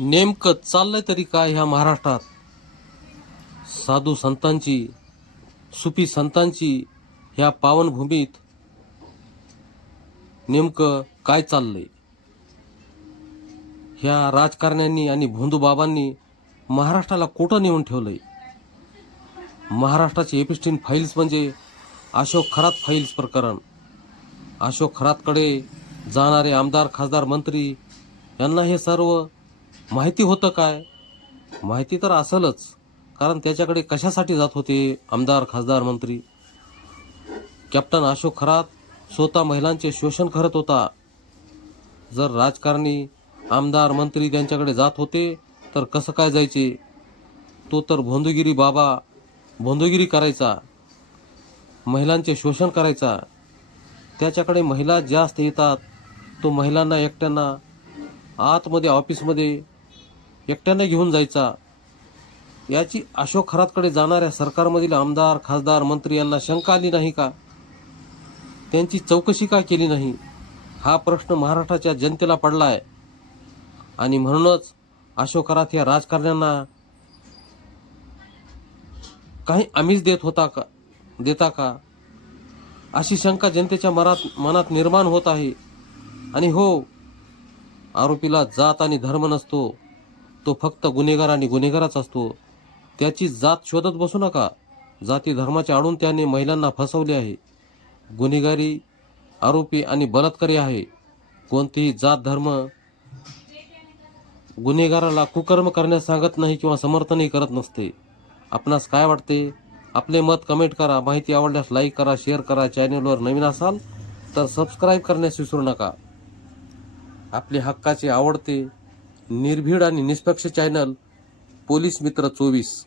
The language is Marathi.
नेमकं चाललंय तरी काय ह्या महाराष्ट्रात? साधू संतांची, सुफी संतांची ह्या पावनभूमीत नेमकं काय चाललंय? ह्या राजकारण्यांनी आणि भोंदूबाबांनी महाराष्ट्राला कुठं नेऊन ठेवलंय? महाराष्ट्राची एपिस्टीन फाईल्स म्हणजे अशोक खरात फाईल्स प्रकरण. अशोक खरातकडे जाणारे आमदार, खासदार, मंत्री यांना हे सर्व माहिती होतं काय? माहिती तर असेलच, कारण त्याच्याकडे कशासाठी जात होते आमदार, खासदार, मंत्री? कॅप्टन अशोक खरात स्वतः महिलांचे शोषण करत होता. जर राजकारणी, आमदार, मंत्री त्यांच्याकडे जात होते तर कसं काय जायचे? तो तर भोंदूगिरी बाबा, भोंदूगिरी करायचा, महिलांचे शोषण करायचा. त्याच्याकडे महिला जास्त येतात, तो महिलांना एकट्यांना आतमध्ये ऑफिसमध्ये एकट्यानं घेऊन जायचा. याची अशोक खरातकडे जाणाऱ्या सरकारमधील आमदार, खासदार, मंत्री यांना शंका आली नाही का? त्यांची चौकशी का केली नाही? हा प्रश्न महाराष्ट्राच्या जनतेला पडलाय. आणि म्हणूनच अशोक खरात या राजकारण्यांना काही आमिष देता का अशी शंका जनतेच्या मनात निर्माण होत आहे. आणि हो, आरोपीला जात आणि धर्म नसतो, तो फक्त गुन्हेगार आणि गुन्हेगारच असतो. त्याची जात शोधत बसू नका. जाती धर्माच्या आडून त्याने महिलांना फसवले आहे. गुन्हेगारी, आरोपी आणि बलात्कारी आहे. कोणतीही जात धर्म गुन्हेगाराला कुकर्म करण्यास सांगत नाही किंवा समर्थनही करत नसते. आपणास काय वाटते? आपले मत कमेंट करा. माहिती आवडल्यास लाईक करा, शेअर करा. चॅनलवर नवीन असाल तर सबस्क्राईब करण्यास विसरू नका. आपले हक्काचे आवडते, निर्भीड आणि निष्पक्ष चॅनल पोलीस मित्र 24.